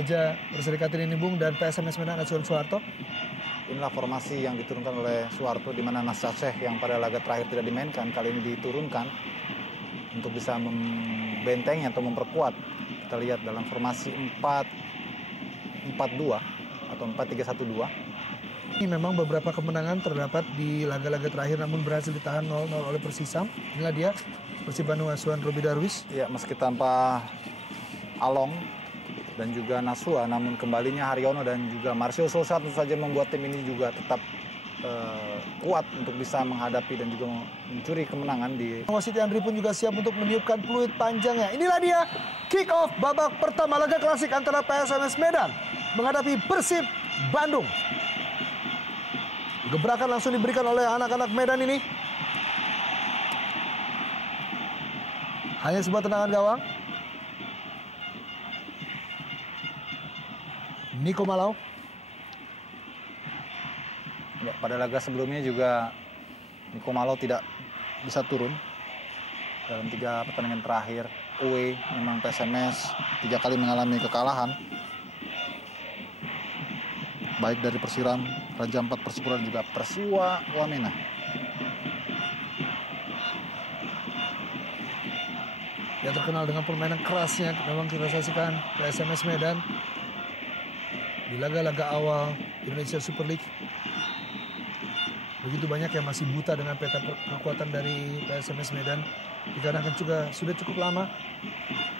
Baja Perserikatan ini Bung dan PSMS Medan Asuhan Soeharto. Inilah formasi yang diturunkan oleh Soeharto, di mana Nasaceh yang pada laga terakhir tidak dimainkan kali ini diturunkan untuk bisa membentengi atau memperkuat. Kita lihat dalam formasi 4-4-2 atau 4-3-1-2. Ini memang beberapa kemenangan terdapat di laga-laga terakhir namun berhasil ditahan 0-0 oleh Persisam. Inilah dia Persib Bandung asuhan Roby Darwis. Ya, meski tanpa Along dan juga Nasua, namun kembalinya Haryono dan juga Marcio Sosa tentu saja membuat tim ini juga tetap kuat untuk bisa menghadapi dan juga mencuri kemenangan di... Wasit Andri pun juga siap untuk meniupkan peluit panjangnya. Inilah dia kick off babak pertama laga klasik antara PSMS Medan menghadapi Persib Bandung. Gebrakan langsung diberikan oleh anak-anak Medan ini. Hanya sebuah tendangan gawang. Niko Malau. Ya, pada laga sebelumnya juga Niko Malau tidak bisa turun dalam 3 pertandingan terakhir. Away memang PSMS 3 kali mengalami kekalahan, baik dari Persiram, Raja Ampat Persipura dan juga Persiwa Wamena. Yang terkenal dengan permainan kerasnya memang kita saksikan PSMS Medan di laga-laga awal Indonesia Super League. Begitu banyak yang masih buta dengan peta kekuatan dari PSMS Medan. Dikarenakan juga sudah cukup lama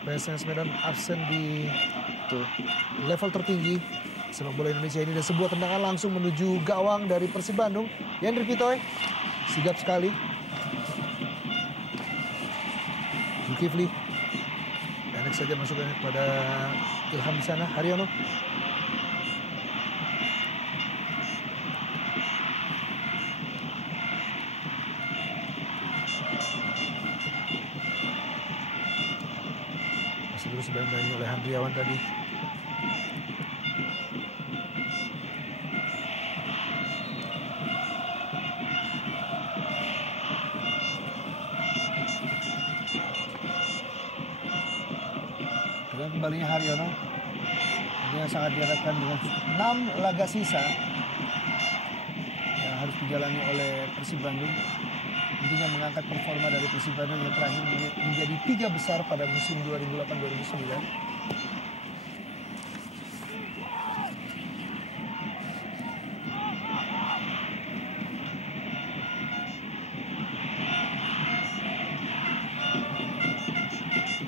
PSMS Medan absen di level tertinggi sepak bola Indonesia ini. Dan sebuah tendangan langsung menuju gawang dari Persib Bandung. Yandri Pitoy sigap sekali. Zulkifli enak saja masukkannya kepada Ilham di sana. Haryono. Terus dibantu oleh Handriawan tadi. Dengan kembalinya Haryono, dia sangat diharapkan dengan 6 laga sisa yang harus dijalani oleh Persib Bandung. Tentunya mengangkat performa dari Persib Bandung yang terakhir menjadi 3 besar pada musim 2008-2009.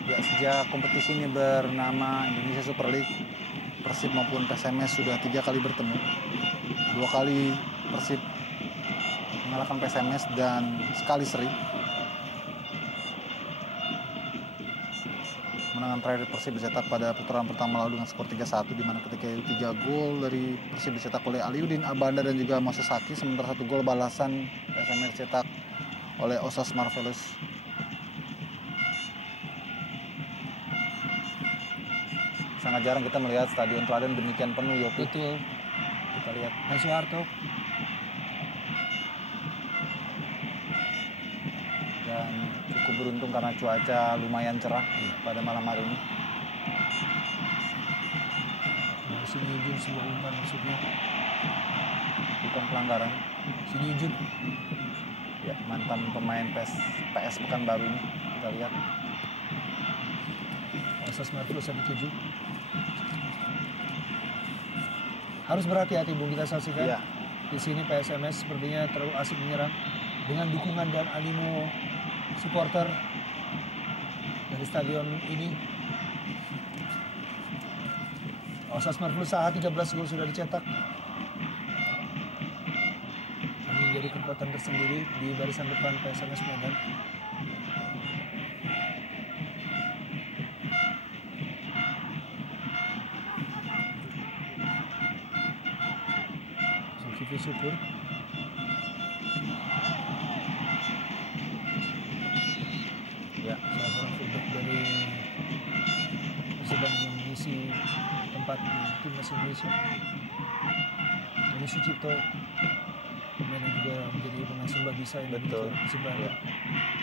Ya, sejak kompetisi ini bernama Indonesia Super League, Persib maupun PSMS sudah 3 kali bertemu. 2 kali Persib mengalahkan PSMS dan sekali seri. Kemenangan terakhir Persib dicetak pada putaran pertama lalu dengan skor 3-1, di mana ketika itu 3 gol dari Persib dicetak oleh Aliudin Abanda dan juga Moses Haki, sementara 1 gol balasan PSMS dicetak oleh Osas Marvelous. Sangat jarang kita melihat Stadion Teladan demikian penuh, Yopi. Betul. Kita lihat Soeharto. Dan cukup beruntung karena cuaca lumayan cerah pada malam hari ini. Sini Yujun sebuah umpan maksudnya. Bukan pelanggaran. Sini Yujun. Ya, mantan pemain PS Pekanbaru ini. Kita lihat. Osas Marvelous 1-7. Harus berhati-hati Bung, kita saksikan. Ya. Di sini PSMS sepertinya terlalu asik menyerang dengan dukungan dan animo supporter dari stadion ini. Osas Marvelous saat 13 gol sudah dicetak. Ini menjadi kekuatan tersendiri di barisan depan PSMS Medan. Zulkifli Syukur. Ya, salah seorang fullback dari Persib Bandung yang mengisi tempat di timnas Indonesia. Ini Sucipto, pemain yang juga menjadi pemain Sumba bisa yang betul. Persib Bandung. Ya.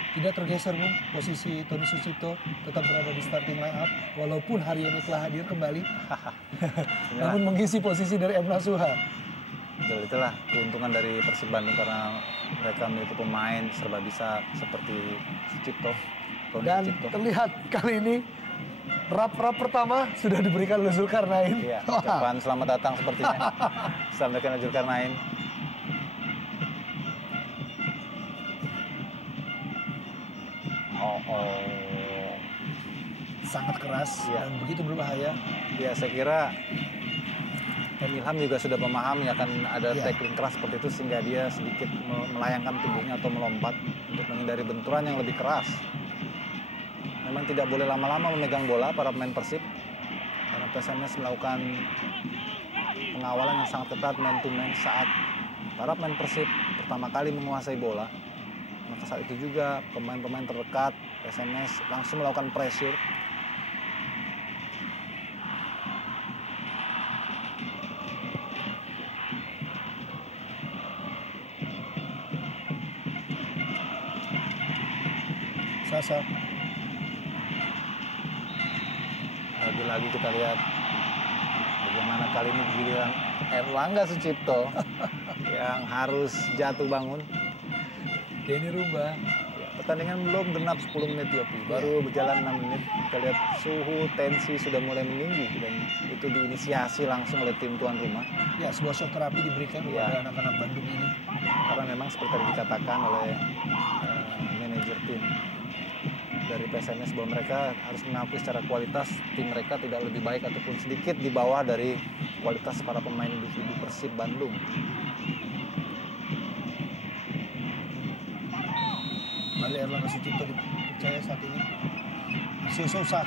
Tidak tergeser Bung, posisi Tony Sucipto tetap berada di starting line up walaupun Haryono telah hadir kembali. Namun mengisi posisi dari M. Nasuha. Betul, itulah keuntungan dari Persib Bandung karena mereka memiliki pemain serba bisa seperti Sucipto, Tony Dan Sucipto. terlihat kali ini rap pertama sudah diberikan oleh Zulkarnain. Iya, ucapan selamat datang sepertinya. Sampaikan oleh Zulkarnain. Sangat keras dan begitu berbahaya. Ya, saya kira Ilham juga sudah memahami akan ada tackling keras seperti itu sehingga dia sedikit melayangkan tubuhnya atau melompat untuk menghindari benturan yang lebih keras. Memang tidak boleh lama-lama memegang bola para pemain Persib karena PSMS melakukan pengawalan yang sangat ketat man to man saat para pemain Persib pertama kali menguasai bola. Maka saat itu juga pemain-pemain terdekat PSMS langsung melakukan pressure. Sasa. Lagi-lagi kita lihat bagaimana kali ini giliran Erlangga Sucipto yang harus jatuh bangun. Denny Rumba. Ya, pertandingan belum genap 10 menit Yopi, baru berjalan 6 menit. Kita lihat suhu tensi sudah mulai meninggi dan itu diinisiasi langsung oleh tim tuan rumah. Ya, sebuah shock terapi diberikan kepada anak-anak Bandung ini. Karena memang seperti tadi dikatakan oleh manajer tim dari PSMS bahwa mereka harus mengakui secara kualitas tim mereka tidak lebih baik ataupun sedikit di bawah dari kualitas para pemain individu Persib Bandung. Kembali Erlangga Sucipto dipercaya saat ini. Arsio Sousa.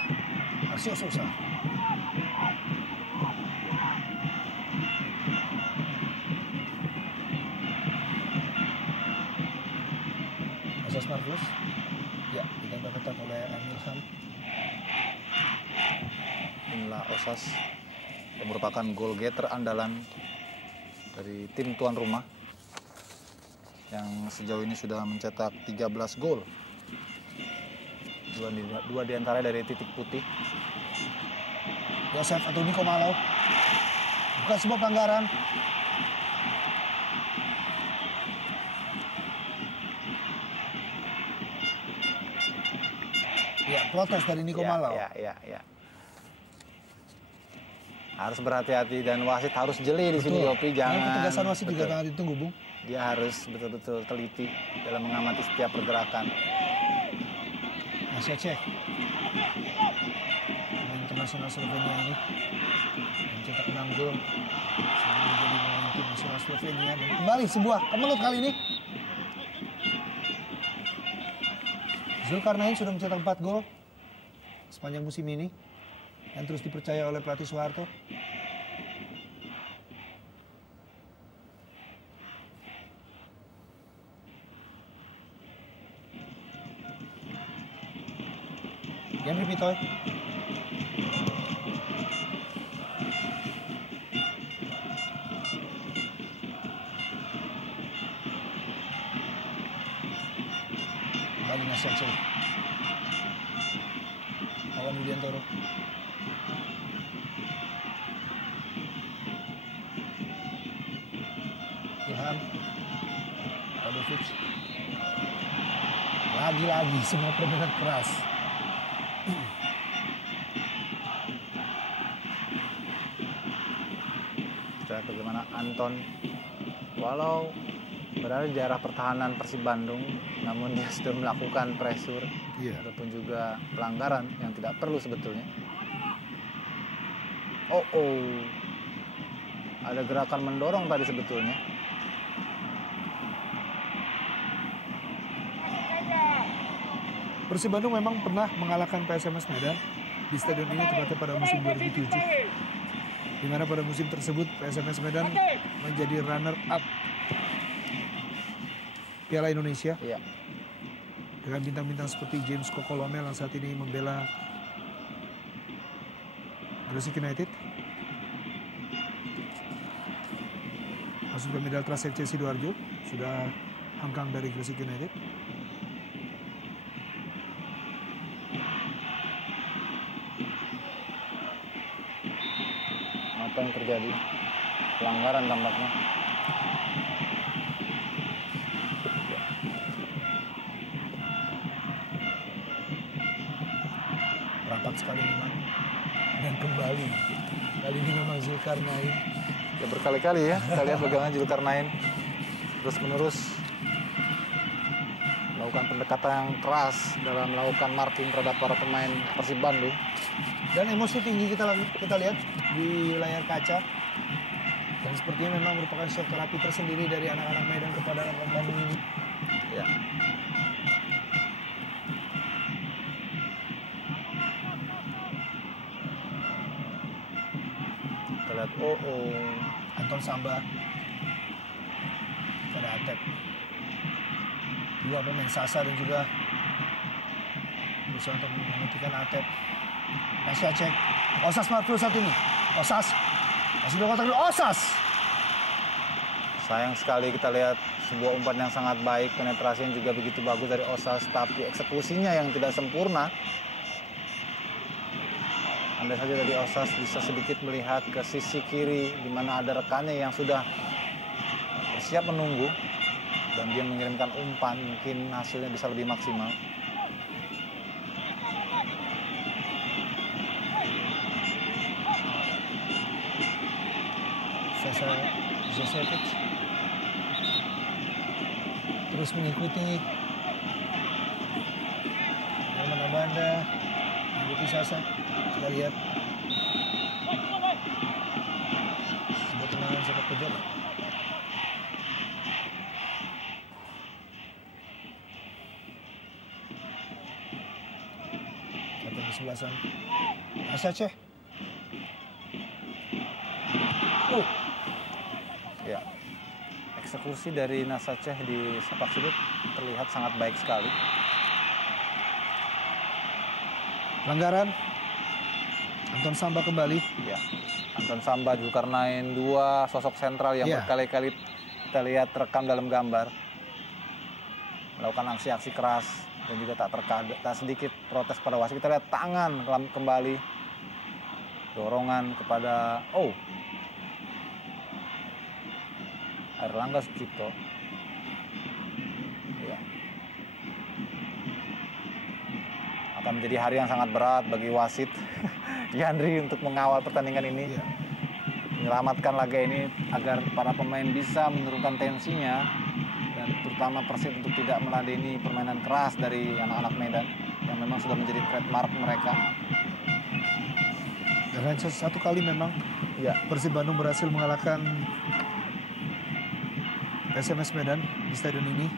Asas Marcus. Ya, ditembak ketat oleh Emil Ham. Inilah Osas yang merupakan goal getter andalan dari tim tuan rumah yang sejauh ini sudah mencetak 13 gol. Dua diantara dari titik putih. Yosef atau Niko Malau. Bukan sebuah pelanggaran. Ya, protes dari Niko Malau. Ya. Harus berhati-hati dan wasit harus jeli di sini Yopi, jangan. Ketegasan wasit juga sangat ditunggu, Bung. Dia harus betul-betul teliti dalam mengamati setiap pergerakan. Masih cek. Pemain internasional Slovenia ini mencetak 6 gol sebelum menjadi pemain tim nasional Slovenia dan kembali sebuah kemelut kali ini. Zulkarnain sudah mencetak 4 gol sepanjang musim ini yang terus dipercaya oleh pelatih Soeharto. Yandri Pitoy. Kembali Nasiak Syarif. Awan Widiantoro. Ilham. Radovic. Lagi-lagi semua permainan keras. Bagaimana Anton walau berada di daerah pertahanan Persib Bandung namun dia sudah melakukan pressure ataupun juga pelanggaran yang tidak perlu sebetulnya. Ada gerakan mendorong tadi sebetulnya. Persib Bandung memang pernah mengalahkan PSMS Medan di stadion ini tepatnya pada musim 2007. Di mana pada musim tersebut PSMS Medan menjadi runner-up Piala Indonesia. Iya. Dengan bintang-bintang seperti James Kokolomel yang saat ini membela Gresik United. Masuk ke medal Tras FC Sidoarjo, sudah hengkang dari Gresik United. Apa yang terjadi? Pelanggaran tampaknya. Rapat sekali memang. Dan kembali. Kali ini memang Zulkarnain. Ya berkali-kali ya, kita lihat bagaimana Zulkarnain terus-menerus melakukan pendekatan yang keras dalam melakukan marking terhadap para pemain Persib Bandung. Dan emosi tinggi kita lihat di layar kaca. Dan sepertinya memang merupakan shock terapi tersendiri dari anak-anak Medan kepada anak-anak Bandung ini. Ya. Kita lihat, Anton Samba pada Atep. Dua pemain Sasa dan juga berusaha untuk menghentikan Atep. Masih cek. Osas Marfil saat ini. Osas masih dilakukan Osas. Sayang sekali kita lihat sebuah umpan yang sangat baik, penetrasinya juga begitu bagus dari Osas, tapi eksekusinya yang tidak sempurna. Andai saja tadi Osas bisa sedikit melihat ke sisi kiri di mana ada rekannya yang sudah siap menunggu dan dia mengirimkan umpan, mungkin hasilnya bisa lebih maksimal. Sasa Josevic terus mengikuti Herman Abanda, mengikuti Sasa. Kita lihat sebuah tendangan sepak pojok. Captain kesebelasan Aceh. Ya, eksekusi dari Nasaceh di sepak sudut terlihat sangat baik sekali. Pelanggaran. Anton Samba kembali. Ya, Anton Samba, Zulkarnain, dua sosok sentral yang berkali-kali kita lihat terekam dalam gambar. Melakukan aksi-aksi keras dan juga tak sedikit protes pada wasit. Kita lihat tangan kembali. Dorongan kepada Airlangga Sucipto. Ya. Akan menjadi hari yang sangat berat bagi wasit Yandri untuk mengawal pertandingan ini. Ya. Menyelamatkan laga ini agar para pemain bisa menurunkan tensinya dan terutama Persib untuk tidak meladeni permainan keras dari anak-anak Medan yang memang sudah menjadi trademark mereka. Dan satu kali memang Persib Bandung berhasil mengalahkan PSMS Medan di stadion ini.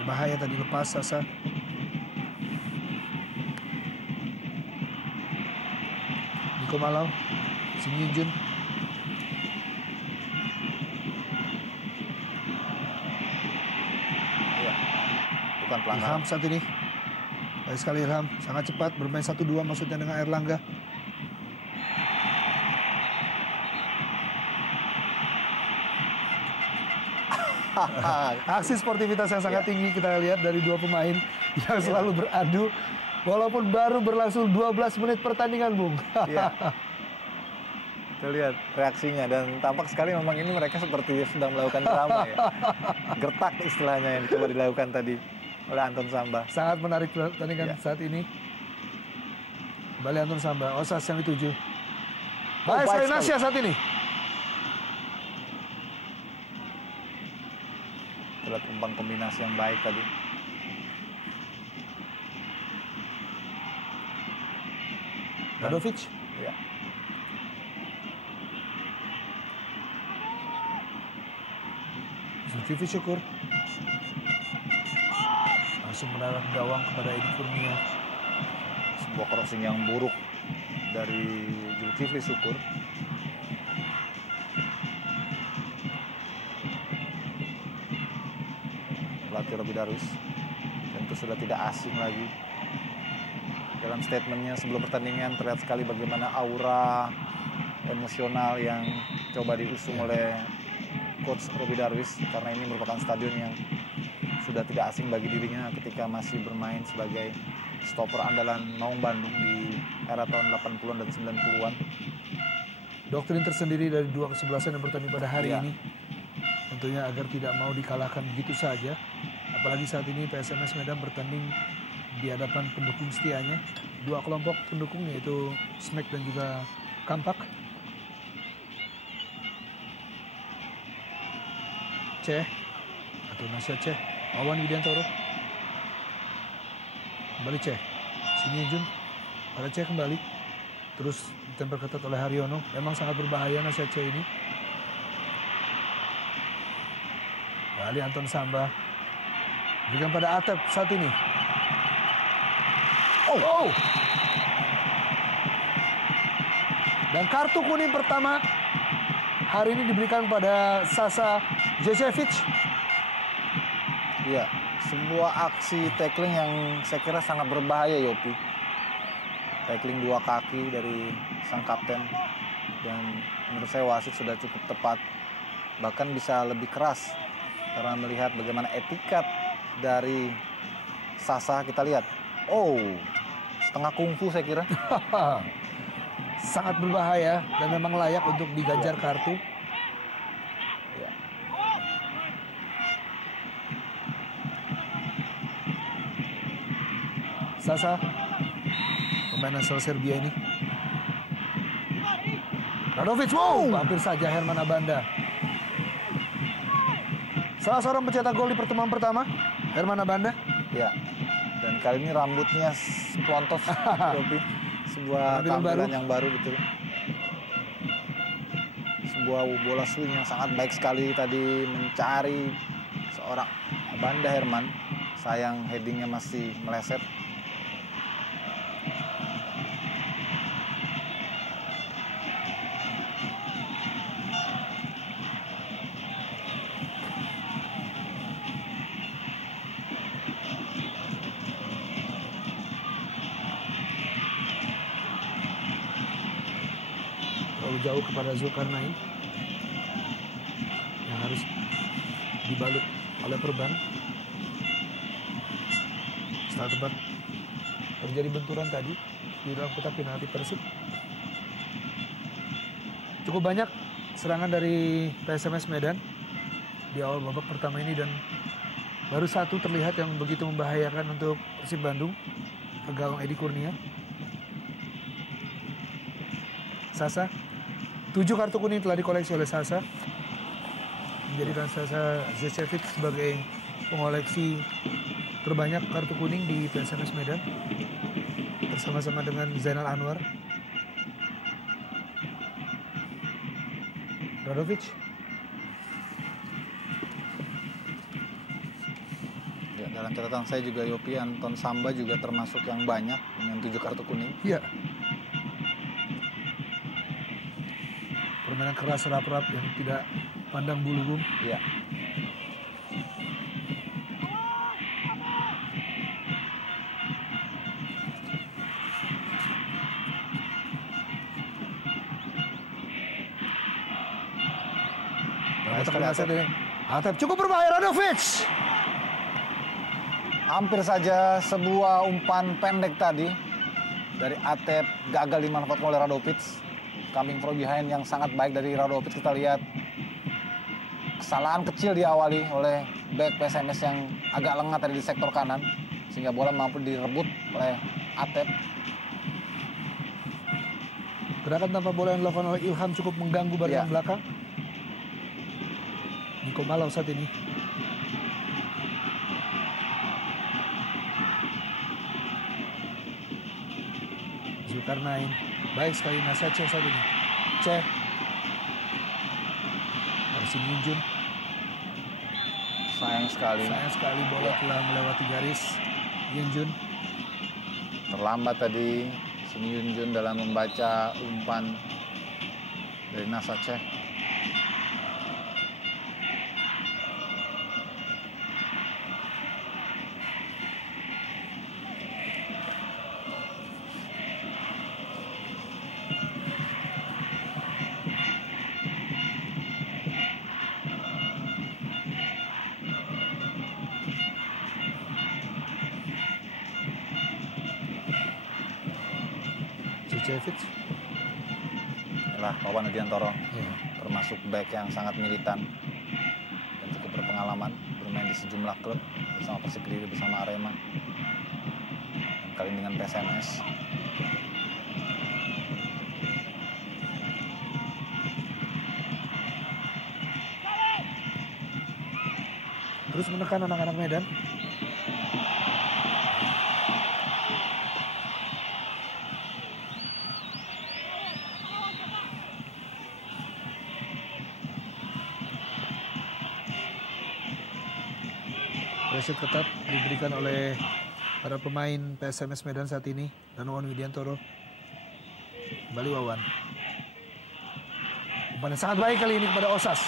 Berbahaya tadi, lepas Sasa. Niko Malau, Shin Yunjun. Ya, bukan pelanggaran. Ilham saat ini. Baik sekali Ilham, sangat cepat bermain 1-2 maksudnya dengan Airlangga. Aksi sportivitas yang sangat tinggi kita lihat dari dua pemain yang selalu beradu walaupun baru berlangsung 12 menit pertandingan, Bung. Kita lihat reaksinya dan tampak sekali memang ini mereka seperti sedang melakukan drama ya. Gertak istilahnya yang coba dilakukan tadi oleh Anton Samba. Sangat menarik pertandingan saat ini. Kembali Anton Samba, Osas yang dituju. Baik sekali Nasya saat ini. Lihat umpan kombinasi yang baik tadi. Radovic. Ya. Zulkifli Syukur. Langsung menarah gawang kepada Edi Kurnia. Sebuah crossing yang buruk dari Zulkifli Syukur. Pelatih Robi Darwis tentu sudah tidak asing lagi. Dalam statementnya sebelum pertandingan terlihat sekali bagaimana aura emosional yang coba diusung oleh Coach Robi Darwis karena ini merupakan stadion yang sudah tidak asing bagi dirinya ketika masih bermain sebagai stopper andalan Maung Bandung di era tahun 80-an dan 90-an. Doktrin tersendiri dari dua kesebelasan yang bertanding pada hari Iya. ini. Tentunya agar tidak mau dikalahkan begitu saja. Apalagi saat ini PSMS Medan bertanding di hadapan pendukung setianya. Dua kelompok pendukung yaitu Smack dan juga Kampak. Ceh atau Nasya Ceh, Wawan Widiantoro. Kembali Ceh, Sini Jun, pada Ceh kembali. Terus ditempel ketat oleh Haryono. Memang sangat berbahaya Nasya Ceh ini. Kembali Anton Samba. Berikan pada Atep saat ini. Oh. Dan kartu kuning pertama hari ini diberikan pada Sasa Jesevic. Iya, sebuah aksi tackling yang saya kira sangat berbahaya, Yopi. Tackling dua kaki dari sang kapten. Dan menurut saya wasit sudah cukup tepat. Bahkan bisa lebih keras. Karena melihat bagaimana etikat dari Sasa, kita lihat. Oh, setengah kungfu saya kira. Sangat berbahaya dan memang layak untuk diganjar kartu. Ya. Sasa, pemain asal Serbia ini. Radovic, wow, hampir saja Herman Abanda. Salah seorang pencetak gol di pertemuan pertama, Herman Abanda. Ya, dan kali ini rambutnya pelontos, Yopi. Sebuah tampilan yang baru, betul. Sebuah bola swing yang sangat baik sekali tadi mencari seorang Abanda Herman. Sayang headingnya masih meleset. Jauh kepada Zulkarnain yang harus dibalut oleh Perban. Setelah tempat terjadi benturan tadi di dalam kotak penalti Persib. Cukup banyak serangan dari PSMS Medan di awal babak pertama ini dan baru satu terlihat yang begitu membahayakan untuk Persib Bandung ke gawang Edi Kurnia. Sasa, 7 kartu kuning telah dikoleksi oleh Sasa. Menjadikan Sasa Zecevic sebagai pengoleksi terbanyak kartu kuning di PSMS Medan. Bersama-sama dengan Zainal Anwar. Radovic. Ya, dalam catatan saya juga Yopi, Anton Samba juga termasuk yang banyak dengan 7 kartu kuning. Iya. Permainan keras rap-rap yang tidak pandang bulu. Iya. Atep cukup berbahaya, Radovic. Hampir saja sebuah umpan pendek tadi dari Atep gagal dimanfaatkan oleh Radovic. Coming from behind yang sangat baik dari Radovic. Kita lihat kesalahan kecil diawali oleh back PSMS yang agak lengah tadi di sektor kanan sehingga bola mampu direbut oleh Atep. Gerakan tanpa bola yang dilakukan oleh Ilham cukup mengganggu barisan belakang. Niko Malau saat ini. Zulkarnain. Baik sekali Nasya Ceh saat ini. Ceh. Arsin Yunjun. Sayang sekali bola telah melewati garis. Yunjun. Terlambat tadi Shin Yunjun dalam membaca umpan dari Nasya Ceh. Jucevic. Inilah Wawan Widiantoro, Ya. termasuk back yang sangat militan dan cukup berpengalaman bermain di sejumlah klub bersama Persik Kediri, bersama Arema, dan kali ini dengan PSMS. Terus menekan anak-anak Medan. Pressure ketat diberikan oleh para pemain PSMS Medan saat ini. Dan Wawan Widiantoro. Kembali Wawan. Umpan yang sangat baik kali ini kepada Osas.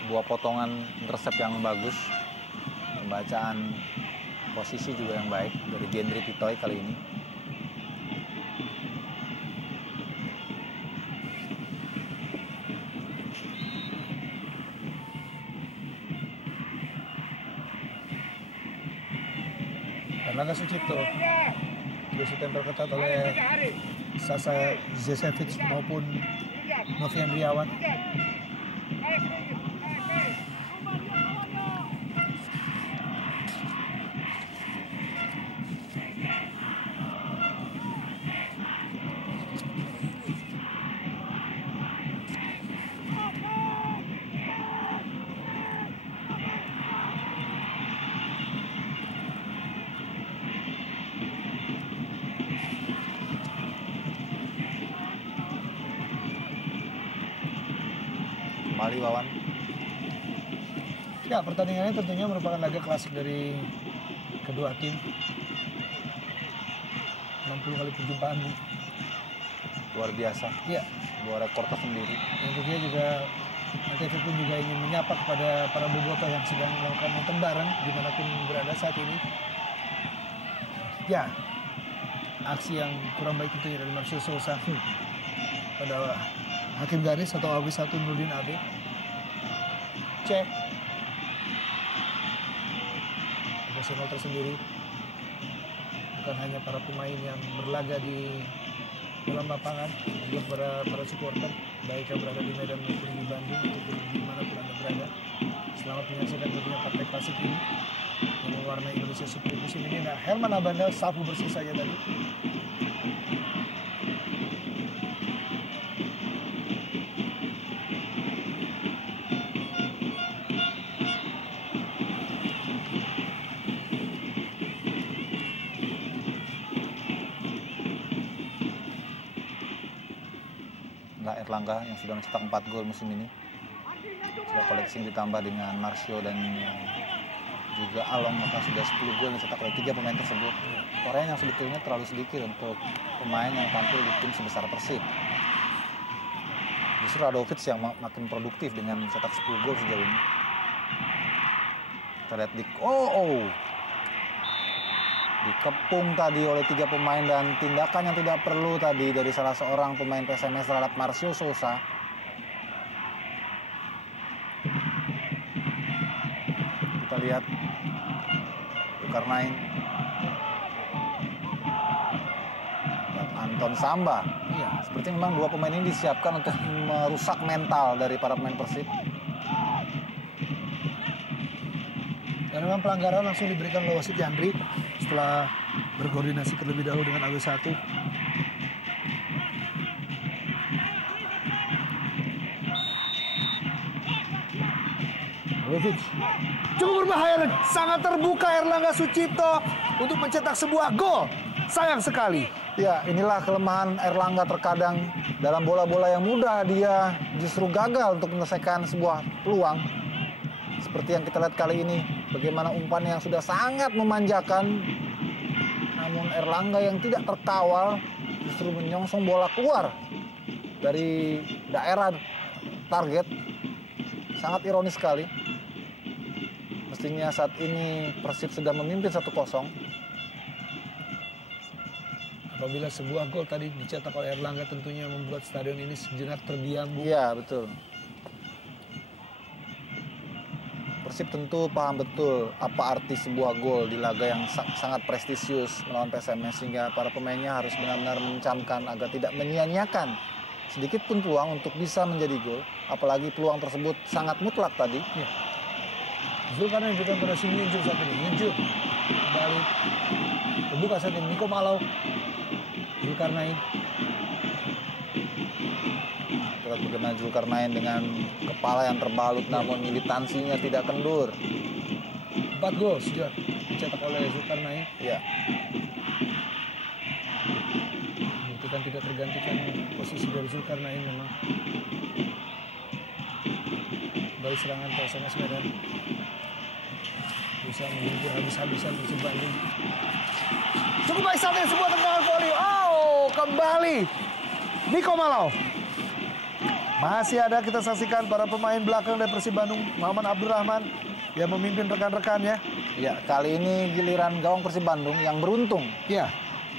Sebuah potongan intercept yang bagus, pembacaan posisi juga yang baik dari Gendry Pitoy kali ini. Erlangga Sucipto terus ditempel ketat oleh Sasa Zesevic maupun Novian Riawan. Kembali Wawan. Ya, pertandingannya tentunya merupakan laga klasik dari kedua tim. 60 kali perjumpaan. Luar biasa. Iya. Sebuah rekor tersendiri. Dan tentunya juga NTV pun juga ingin menyapa kepada para bobotoh yang sedang melakukan nonton bareng dimanapun berada saat ini. Ya, aksi yang kurang baik tentunya dari Marcio Sousa pada hakim garis atau AB1 Nurdin AB. Cek. Emosional tersendiri. Bukan hanya para pemain yang berlaga di dalam lapangan, juga para supporter, baik yang berada di Medan maupun di Bandung ataupun dimanapun Anda berada. Selamat menyaksikan tentunya partai klasik ini yang mewarnai Indonesia Super League musim ini. Nah, Herman Abanda sapu bersih saja tadi. Erlangga yang sudah mencetak 4 gol musim ini. Sudah koleksi ditambah dengan Marcio dan juga Along, maka sudah 10 gol dicetak oleh 3 pemain tersebut. Korea yang sebetulnya terlalu sedikit untuk pemain yang tampil di tim sebesar Persib. Justru Radovic yang makin produktif dengan mencetak 10 gol sejauh ini. Kita lihat dikepung tadi oleh 3 pemain dan tindakan yang tidak perlu tadi dari salah seorang pemain PSMS terhadap Marcio Sousa. Kita lihat Zulkarnain dan Anton Samba. Iya. Seperti memang 2 pemain ini disiapkan untuk merusak mental dari para pemain Persib. Dan memang pelanggaran langsung diberikan oleh wasit Yandri setelah berkoordinasi terlebih dahulu dengan AW1. Lovic cukup berbahaya dan sangat terbuka Erlangga Sucipto untuk mencetak sebuah gol. Sayang sekali. Ya, inilah kelemahan Erlangga terkadang dalam bola-bola yang mudah dia justru gagal untuk menyelesaikan sebuah peluang. Seperti yang kita lihat kali ini, bagaimana umpan yang sudah sangat memanjakan, namun Erlangga yang tidak terkawal justru menyongsong bola keluar dari daerah target. Sangat ironis sekali. Mestinya saat ini Persib sedang memimpin 1-0. Apabila sebuah gol tadi dicetak oleh Erlangga tentunya membuat stadion ini sejenak terdiam, Bu. Iya, betul. Persib tentu paham betul apa arti sebuah gol di laga yang sangat prestisius melawan PSMS, sehingga para pemainnya harus benar-benar mencamkan agar tidak menyia-nyiakan sedikit pun peluang untuk bisa menjadi gol. Apalagi peluang tersebut sangat mutlak tadi. Ya. Zulkarnain diberikan pada si Yunjun saat ini. Yunjun kembali terbuka saat ini. Niko Malau. Zulkarnain. Lihat bagaimana Zulkarnain dengan kepala yang terbalut namun militansinya tidak kendur. 4 gol sudah dicetak oleh Zulkarnain. Ya. Buktikan tidak tergantikan posisi dari Zulkarnain memang. Dari serangan PSMS Medan. Bisa menghibur habis-habisan Persib Bandung. Cukup baik saat ini sebuah tendangan volley. Oh, kembali Niko Malau. Masih ada kita saksikan para pemain belakang dari Persib Bandung, Maman Abdurrahman yang memimpin rekan-rekannya. Ya, kali ini giliran gawang Persib Bandung yang beruntung. Ya,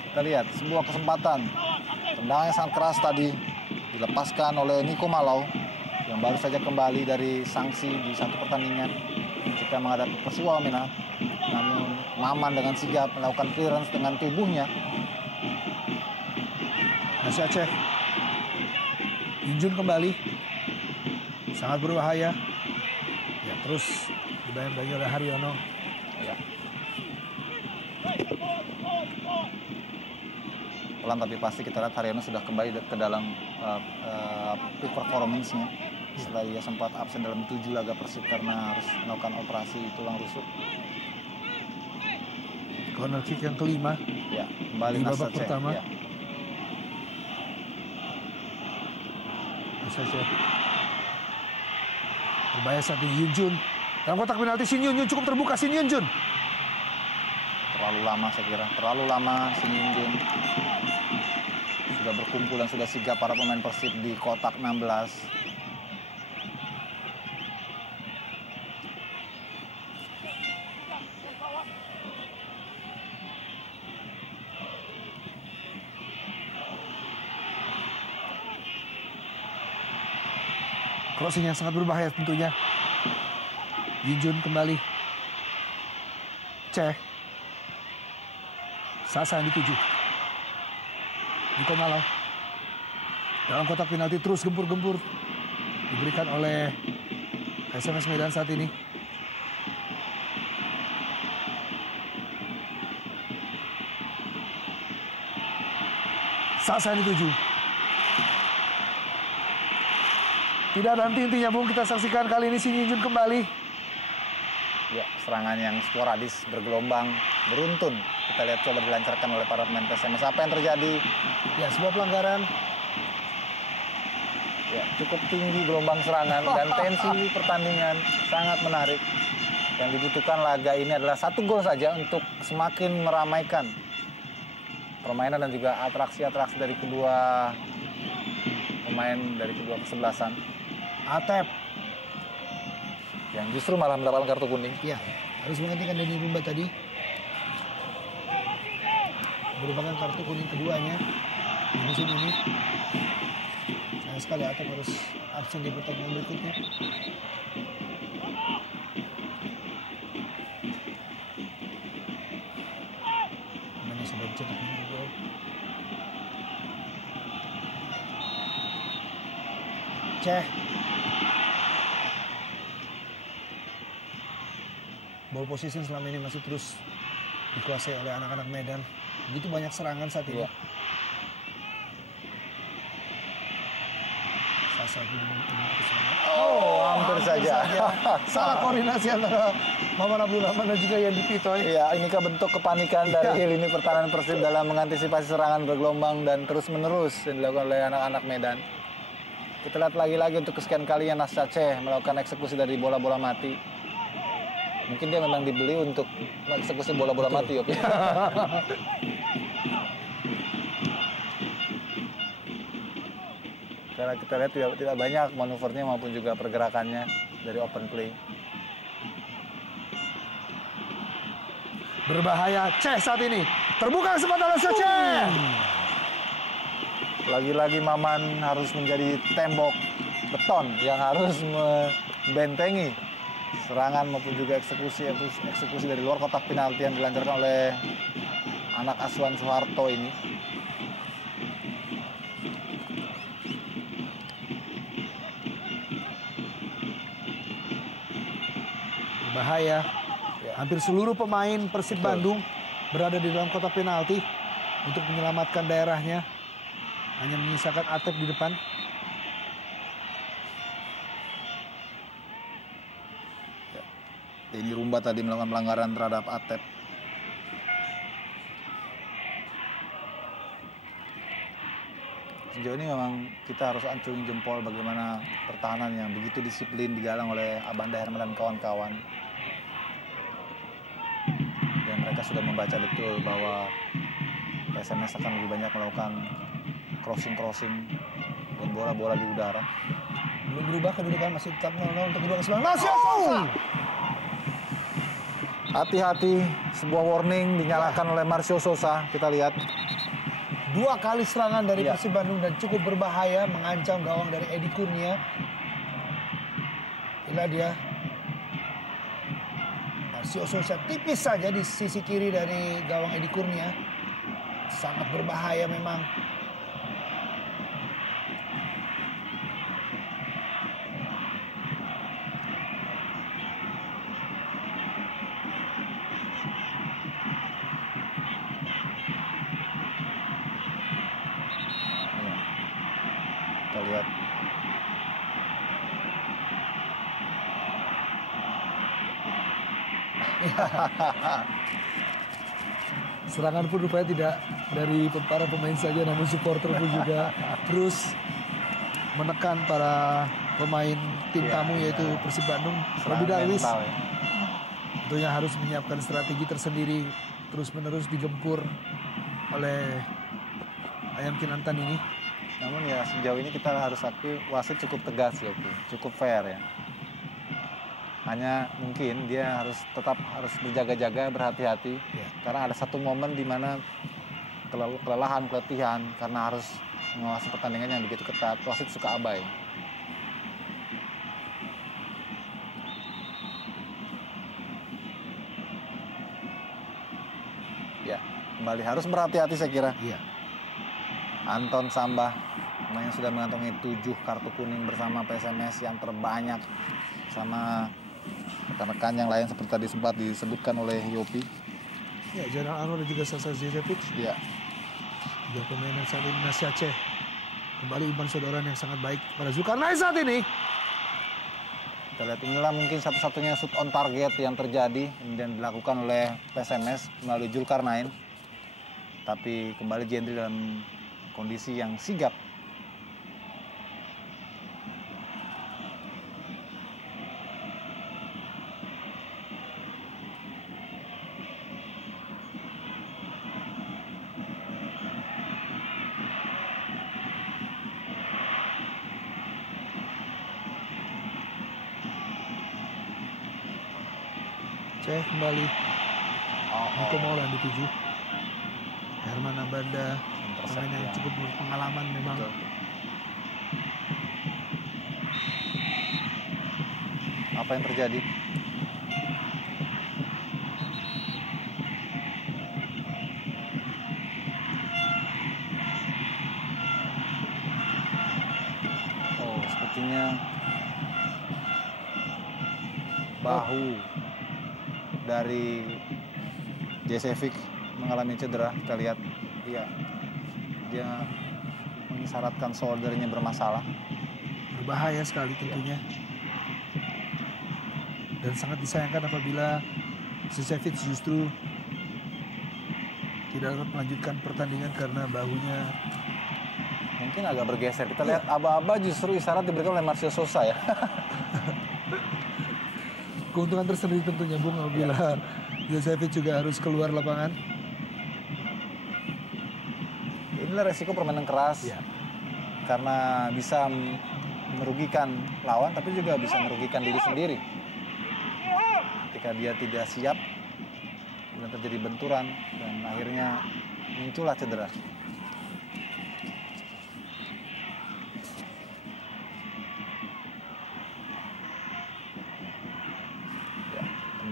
kita lihat sebuah kesempatan. Tendangan yang sangat keras tadi dilepaskan oleh Niko Malau yang baru saja kembali dari sanksi di satu pertandingan ketika menghadapi Persiwa Wamena. Namun Maman dengan sigap melakukan clearance dengan tubuhnya. Nasi Aceh. Yunjun kembali, sangat berbahaya. Ya, terus dibayang-bayangi oleh Haryono. Ya. Pelan tapi pasti kita lihat Haryono sudah kembali ke dalam peak performance-nya. Setelah dia sempat absen dalam 7 laga Persib karena harus melakukan operasi tulang rusuk. Corner kick yang kelima. Ya, kembali di babak Aceh. pertama. Ya. Saja. Berbahaya saat ini Yunjun. Dalam kotak penalti Shin Yunjun cukup terbuka. Shin Yunjun. Terlalu lama saya kira. Terlalu lama Shin Yunjun. Sudah berkumpul dan sudah sigap para pemain Persib di kotak 16. Crossing yang sangat berbahaya tentunya. Yunjun kembali. Ceh. Sasa yang dituju. Niko Malau. Dalam kotak penalti terus gempur-gempur. Diberikan oleh PSMS Medan saat ini. Sasa yang dituju. Tidak ada henti-hentinya, Bung. Kita saksikan kali ini Shin Yunjun kembali. Ya, serangan yang sporadis, bergelombang, beruntun. Kita lihat coba dilancarkan oleh para pemain PSMS. Apa yang terjadi? Ya, sebuah pelanggaran. Ya, cukup tinggi gelombang serangan dan tensi pertandingan sangat menarik. Yang dibutuhkan laga ini adalah 1 gol saja untuk semakin meramaikan permainan dan juga atraksi-atraksi dari kedua pemain dari kedua kesebelasan. Atep. Yang justru malah mendapatkan kartu kuning. Ya, harus menggantikan Denny Rumba tadi. Merupakan kartu kuning keduanya di musim ini. Sayang sekali Atep harus absen di pertandingan berikutnya. Mana sudah mencetak 5 gol. Ceh. Ball position selama ini masih terus dikuasai oleh anak-anak Medan. Begitu banyak serangan saat ini. Ya. Sasa Oh, hampir saja. Salah koordinasi antara Maman Abdurrahman dan juga Yandi Pitoy. Iya, inikah bentuk kepanikan dari lini pertahanan Persib dalam mengantisipasi serangan bergelombang dan terus-menerus yang dilakukan oleh anak-anak Medan. Kita lihat lagi-lagi untuk kesekian kalinya Nasi Aceh melakukan eksekusi dari bola-bola mati. Mungkin dia memang dibeli untuk eksekusi bola-bola mati, Yop. Karena kita lihat tidak banyak manuvernya maupun juga pergerakannya dari open play. Berbahaya Ceh saat ini. Terbuka kesempatan oleh Ceh. Lagi-lagi Maman harus menjadi tembok beton yang harus membentengi serangan maupun juga eksekusi dari luar kotak penalti yang dilancarkan oleh anak asuhan Soeharto ini. Bahaya. Ya. Hampir seluruh pemain Persib Bandung berada di dalam kotak penalti untuk menyelamatkan daerahnya. Hanya menyisakan Atep di depan. Ya. Ini Rumba tadi melakukan pelanggaran terhadap Atep. Sejauh ini memang kita harus acungi jempol bagaimana pertahanan yang begitu disiplin digalang oleh Abanda Herman dan kawan-kawan. Dan mereka sudah membaca betul bahwa PSMS akan lebih banyak melakukan crossing dan bola-bola di udara. Belum berubah kedudukan, masih tetap 0-0 untuk kedua kesempatan. Marcio Sosa! Hati-hati, sebuah warning dinyalakan oleh Marcio Sosa. Kita lihat. 2 kali serangan dari Persib Bandung dan cukup berbahaya, mengancam gawang dari Edi Kurnia. Inilah dia. Marcio Sosa tipis saja di sisi kiri dari gawang Edi Kurnia. Sangat berbahaya memang. Kita lihat. Serangan pun rupanya tidak dari para pemain saja, namun supporter pun juga terus menekan para pemain tim tamu yaitu Persib Bandung. Roby Darwis tentunya harus menyiapkan strategi tersendiri, terus-menerus digempur oleh Ayam Kinantan ini. Namun ya sejauh ini kita harus akui wasit cukup tegas ya, cukup fair ya. Hanya mungkin dia tetap harus berjaga-jaga, berhati-hati. Ya. Karena ada satu momen di mana kelelahan, keletihan karena harus mengawasi pertandingan yang begitu ketat, wasit suka abai. Ya, kembali harus berhati-hati saya kira. Iya. Anton Sambah yang sudah mengantongi 7 kartu kuning bersama PSMS yang terbanyak sama rekan-rekan yang lain seperti tadi sempat disebutkan oleh Yopi. Ya, Jalan Anwar dan juga Sasa Zezevic. Ya. Juga pemain yang saat ini Nasi Aceh. Kembali umpan saudaraan yang sangat baik pada Zulkarnain saat ini. Kita lihat inilah mungkin satu-satunya shoot on target yang terjadi dan dilakukan oleh PSMS melalui Zulkarnain. Tapi kembali Jendri dalam kondisi yang sigap. Ceh kembali. Niko Maulana dituju. Herman Abanda, pemain yang cukup berpengalaman memang. Betul. Apa yang terjadi? Oh, sepertinya bahu dari Jesevic mengalami cedera. Kita lihat, dia mengisyaratkan shouldernya bermasalah. Berbahaya sekali tentunya. Dan sangat disayangkan apabila Jesevic justru tidak dapat melanjutkan pertandingan karena bahunya mungkin agak bergeser. Kita lihat aba-aba justru isyarat diberikan oleh Marcio Sosa ya. keuntungan tersendiri tentunya Bung apabila Jesevic juga harus keluar lapangan. Inilah resiko permainan keras. Karena bisa merugikan lawan tapi juga bisa merugikan diri sendiri. Ketika dia tidak siap, dan terjadi benturan dan akhirnya muncullah cedera.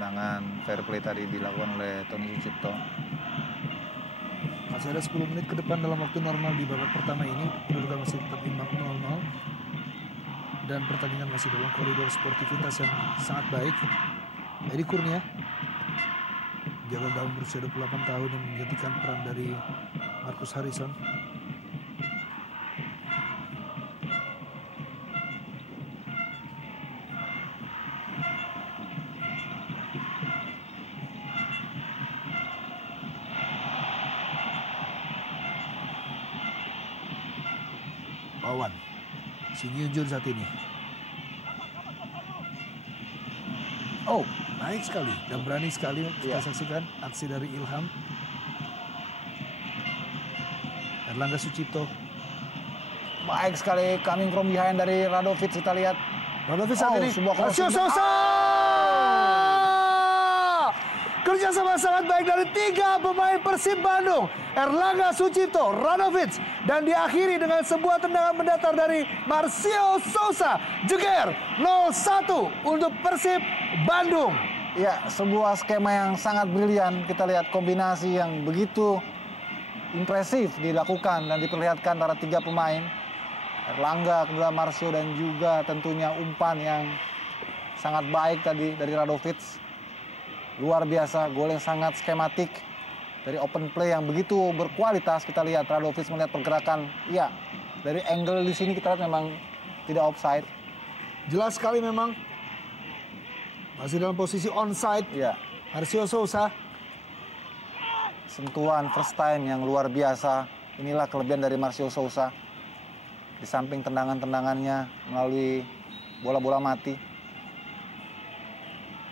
tendangan fair play tadi dilakukan oleh Tony Sucipto. Masih ada 10 menit ke depan dalam waktu normal di babak pertama ini. Kedudukan masih tetap imbang 0-0. Dan pertandingan masih dalam koridor sportivitas yang sangat baik. Edi Kurnia, jalan daun berusia 28 tahun yang menggantikan peran dari Marcus Harrison. Pawan Shin Hyun-jun saat ini. Oh, baik sekali dan berani sekali kita saksikan aksi dari Ilham. Erlangga Sucipto. Baik sekali coming from behind dari Radovic, kita lihat. Radovic saat ini. Marcio Sousa. Kerjasama sangat baik dari 3 pemain Persib Bandung. Erlangga Sucipto, Radovic, dan diakhiri dengan sebuah tendangan mendatar dari Marcio Sousa. Jeger 0-1 untuk Persib Bandung. Ya, sebuah skema yang sangat brilian. Kita lihat kombinasi yang begitu impresif dilakukan dan diperlihatkan antara 3 pemain. Erlangga, kemudian Marcio, dan juga tentunya umpan yang sangat baik tadi dari Radovic. Luar biasa, gol yang sangat skematik dari open play yang begitu berkualitas. Kita lihat Radovic melihat pergerakan, ya dari angle di sini kita lihat memang tidak offside. Jelas sekali memang masih dalam posisi onside. Ya. Marcio Sousa. Sentuhan first time yang luar biasa. Inilah kelebihan dari Marcio Sousa. Di samping tendangan-tendangannya melalui bola-bola mati.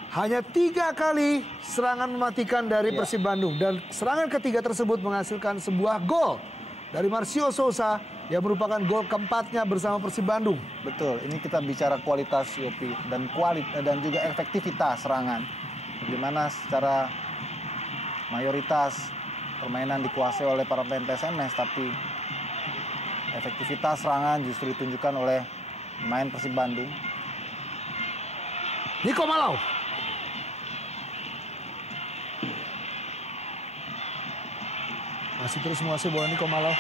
Hanya 3 kali serangan mematikan dari Persib Bandung. Dan serangan ketiga tersebut menghasilkan sebuah gol dari Marcio Sousa yang merupakan gol keempatnya bersama Persib Bandung. Betul, ini kita bicara kualitas Yopi dan juga efektivitas serangan. Di mana secara mayoritas permainan dikuasai oleh para pemain PSMS, tapi efektivitas serangan justru ditunjukkan oleh pemain Persib Bandung. Niko Malau. Masih terus menguasai bola Niko Malau.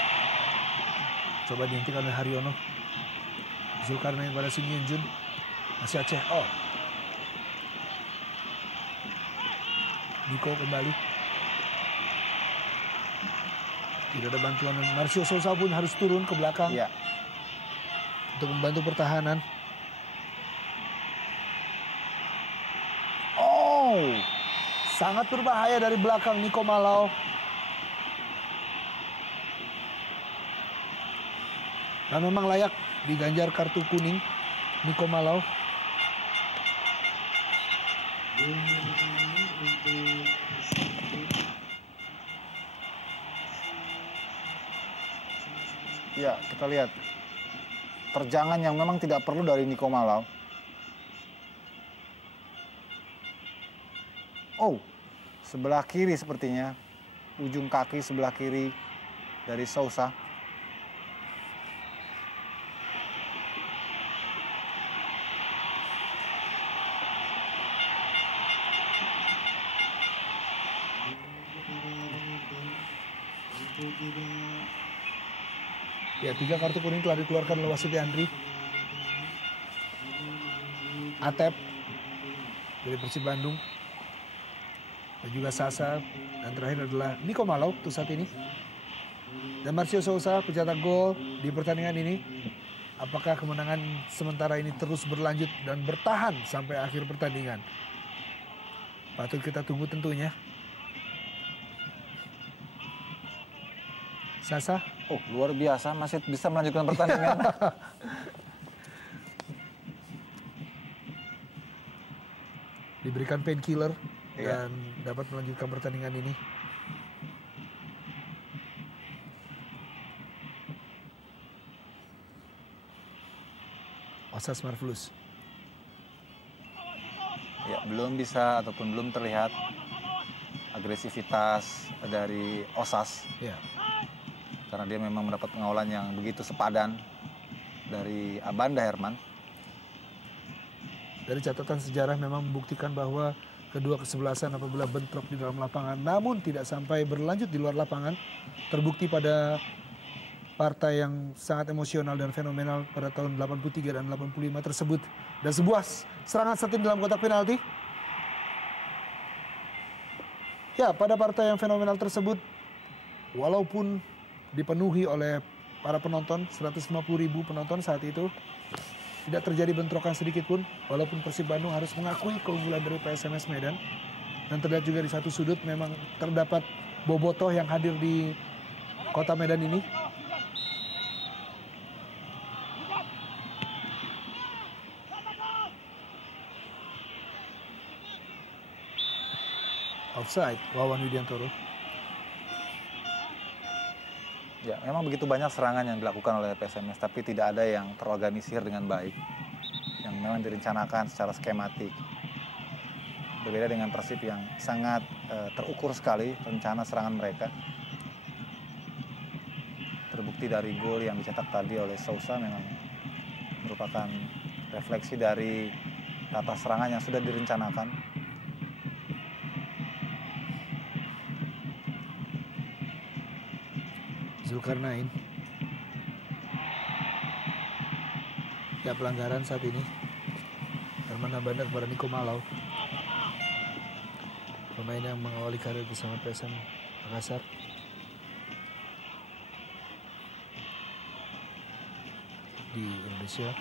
Coba dihentikan oleh Haryono. Zulkarnain pada Shin Hyun-jun. Masih Aceh. Oh. Niko kembali. Tidak ada bantuan. Marcio Sousa pun harus turun ke belakang. Ya. Untuk membantu pertahanan. Oh. Sangat berbahaya dari belakang Niko Malau. Dan memang layak diganjar kartu kuning Niko Malau. Ya, kita lihat terjangan yang memang tidak perlu dari Niko Malau. Oh, sebelah kiri sepertinya. Ujung kaki sebelah kiri dari Sousa. Ya, 3 kartu kuning telah dikeluarkan oleh wasit Andri. Atep dari Persib Bandung. Dan juga Sasa. Dan terakhir adalah Niko Malau untuk saat ini. Dan Marcio Sousa pencetak gol di pertandingan ini. Apakah kemenangan sementara ini terus berlanjut dan bertahan sampai akhir pertandingan? Patut kita tunggu tentunya. Sasa. Oh, luar biasa, masih bisa melanjutkan pertandingan. Diberikan painkiller dan dapat melanjutkan pertandingan ini. Osas Marvelous. Ya, belum bisa ataupun belum terlihat agresivitas dari Osas. Ya. Karena dia memang mendapat pengawalan yang begitu sepadan dari Abanda Herman. Dari catatan sejarah memang membuktikan bahwa kedua kesebelasan apabila bentrok di dalam lapangan, namun tidak sampai berlanjut di luar lapangan. Terbukti pada partai yang sangat emosional dan fenomenal pada tahun 83 dan 85 tersebut. Dan sebuah serangan satin dalam kotak penalti. Ya, pada partai yang fenomenal tersebut, walaupun dipenuhi oleh para penonton, 150.000 penonton saat itu, tidak terjadi bentrokan sedikit pun, walaupun Persib Bandung harus mengakui keunggulan dari PSMS Medan. Dan terlihat juga di satu sudut memang terdapat bobotoh yang hadir di kota Medan ini. Offside, Wawan Widiantoro. Ya, memang begitu banyak serangan yang dilakukan oleh PSMS, tapi tidak ada yang terorganisir dengan baik, yang memang direncanakan secara skematik. Berbeda dengan Persib yang sangat terukur sekali rencana serangan mereka. Terbukti dari gol yang dicetak tadi oleh Sousa memang merupakan refleksi dari tata serangan yang sudah direncanakan. Zulkarnain. Ya, pelanggaran saat ini. Herman Nabanda kepada Niko Malau. Pemain yang mengawali karir bersama PSM Makassar. Di Indonesia.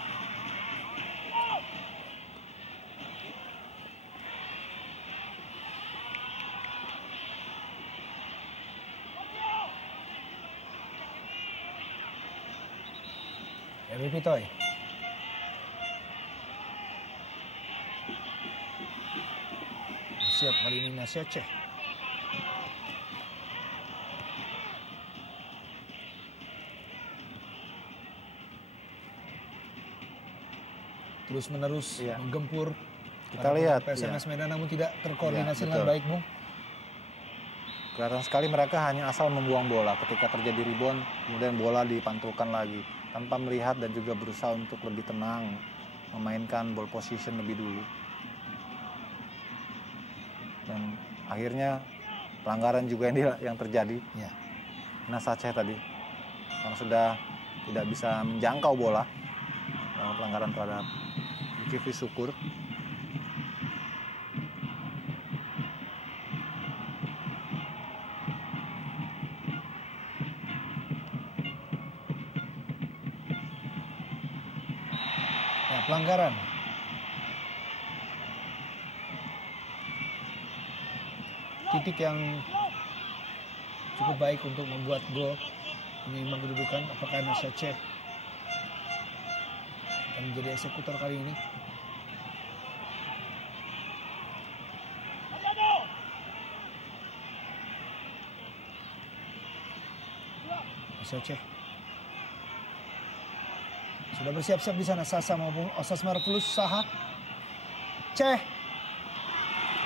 MVP Toy. Siap kali ini Nasya Aceh. Terus menerus menggempur. Kita lihat PSMS Medan namun tidak terkoordinasi dengan baik, Bung. Kelihatan sekali mereka hanya asal membuang bola ketika terjadi rebound, kemudian bola dipantulkan lagi tanpa melihat dan juga berusaha untuk lebih tenang memainkan ball position lebih dulu. Dan akhirnya pelanggaran juga yang terjadi. Ya. Nas Aceh tadi karena sudah tidak bisa menjangkau bola, pelanggaran terhadap Zulkifli Syukur. Ya, pelanggaran. Titik yang cukup baik untuk membuat gol menyeimbang kedudukan. Apakah Nasya Aceh akan menjadi eksekutor kali ini? Nasya Aceh sudah bersiap-siap di sana. Sasa maupun Osas Marvelus Saha. Ceh.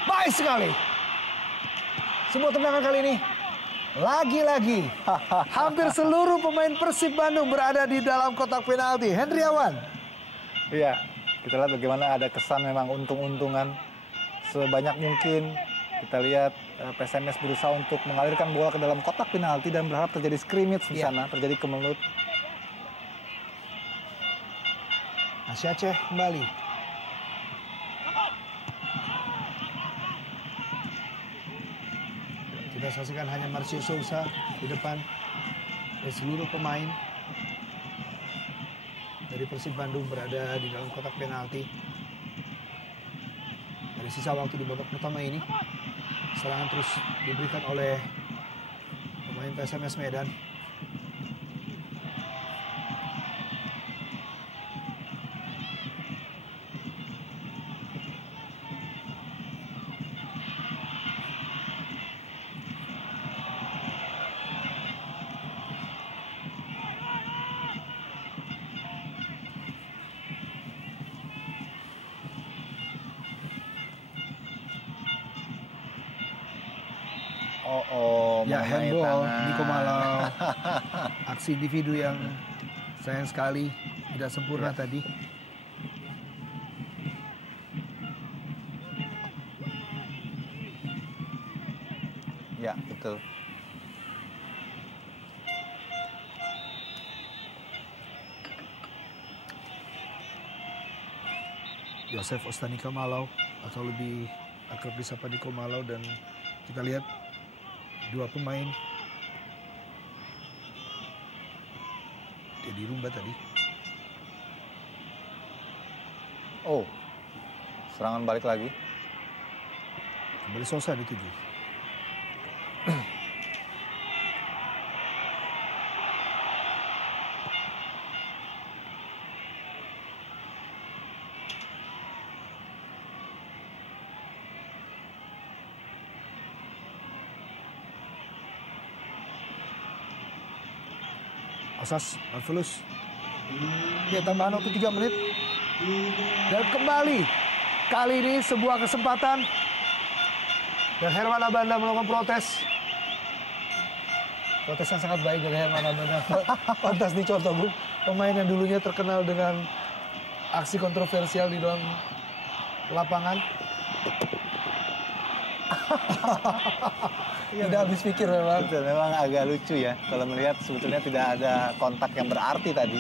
Baik sekali. Sebuah tendangan kali ini. Lagi-lagi. Hampir seluruh pemain Persib Bandung berada di dalam kotak penalti. Hendriawan. Iya. Kita lihat bagaimana ada kesan memang untung-untungan. Sebanyak mungkin. Kita lihat PSMS berusaha untuk mengalirkan bola ke dalam kotak penalti dan berharap terjadi scrimmage di sana. Terjadi kemelut. Nasya Aceh kembali. Kita saksikan hanya Marcio Sousa di depan. Dan seluruh pemain dari Persib Bandung berada di dalam kotak penalti. Dari sisa waktu di babak pertama ini, serangan terus diberikan oleh pemain PSMS Medan. Ya, handball Niko Malau. Aksi individu yang sayang sekali tidak sempurna tadi. Betul. Joseph Ostanika Malau atau lebih akrab disapa Niko Malau, dan kita lihat dua pemain Dedi Rumba tadi. Oh, serangan balik lagi. Kembali Sosa dituju. Asas, Marvelous. Dia tambahan waktu 3 menit. Dan kembali. Kali ini sebuah kesempatan. Dan Herman Abanda melakukan protes. Protes yang sangat baik dari Herman Abanda. Pantas dicontoh, Bu. Pemain yang dulunya terkenal dengan aksi kontroversial di dalam lapangan. Tidak habis pikir memang. Betul, memang agak lucu ya kalau melihat sebetulnya tidak ada kontak yang berarti tadi.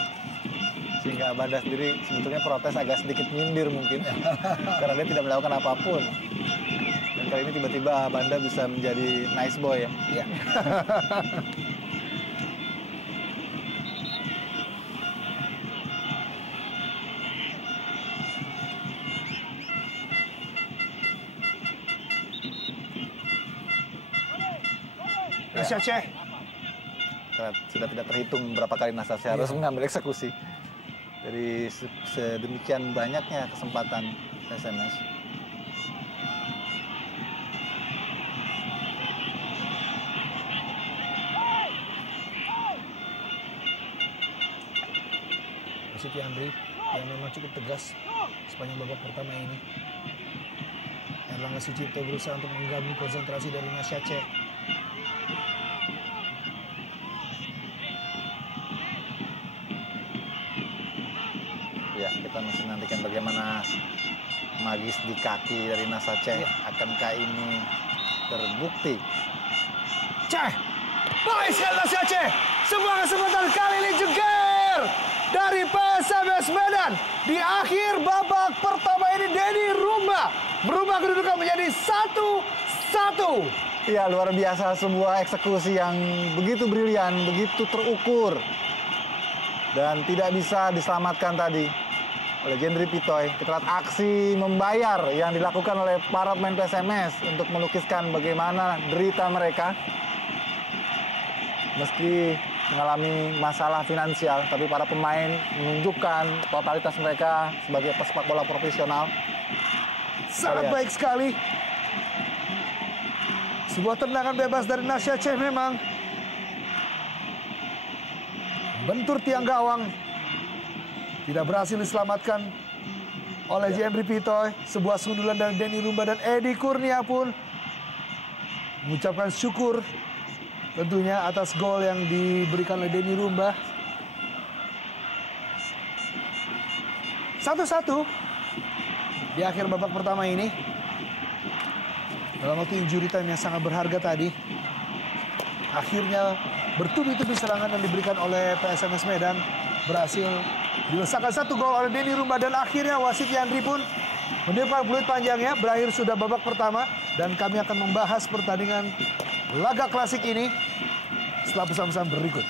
Sehingga Abanda sendiri sebetulnya protes agak sedikit nyindir mungkin. Karena dia tidak melakukan apapun. Dan kali ini tiba-tiba Abanda bisa menjadi nice boy ya. Iya. Nasya Aceh. Sudah tidak terhitung berapa kali Nasya Aceh harus mengambil eksekusi. Dari sedemikian banyaknya kesempatan SMS. Siti Andri yang memang cukup tegas sepanjang babak pertama ini. Erlangga Sucipto berusaha untuk menggabung konsentrasi dari Nasya Aceh. Ya, kita masih nantikan bagaimana magis di kaki dari Nasya Aceh. Akankah ini terbukti? Ceh, baik sekali Nasya Aceh. Sebuah kesempatan kali ini jeger dari PSMS Medan. Di akhir babak pertama ini Dedi Rumba berubah kedudukan menjadi 1-1. Ya, luar biasa, sebuah eksekusi yang begitu brilian, begitu terukur. Dan tidak bisa diselamatkan tadi oleh Jendri Pitoy. Kita lihat aksi membayar yang dilakukan oleh para pemain PSMS untuk melukiskan bagaimana derita mereka. Meski mengalami masalah finansial, tapi para pemain menunjukkan totalitas mereka sebagai pesepak bola profesional. Sangat baik sekali. Sebuah tendangan bebas dari Nasya Aceh memang. Bentur tiang gawang. Tidak berhasil diselamatkan oleh Jendri Pitoy. Sebuah sundulan dari Denny Rumba dan Edi Kurnia pun mengucapkan syukur tentunya atas gol yang diberikan oleh Denny Rumba. 1-1 di akhir babak pertama ini. Dalam waktu injury time yang sangat berharga tadi, akhirnya bertubi-tubi serangan yang diberikan oleh PSMS Medan berhasil dilesakan 1 gol oleh Denny Rumba, dan akhirnya wasit Yandri pun meniupkan peluit panjangnya. Berakhir sudah babak pertama, dan kami akan membahas pertandingan laga klasik ini setelah pesan-pesan berikut.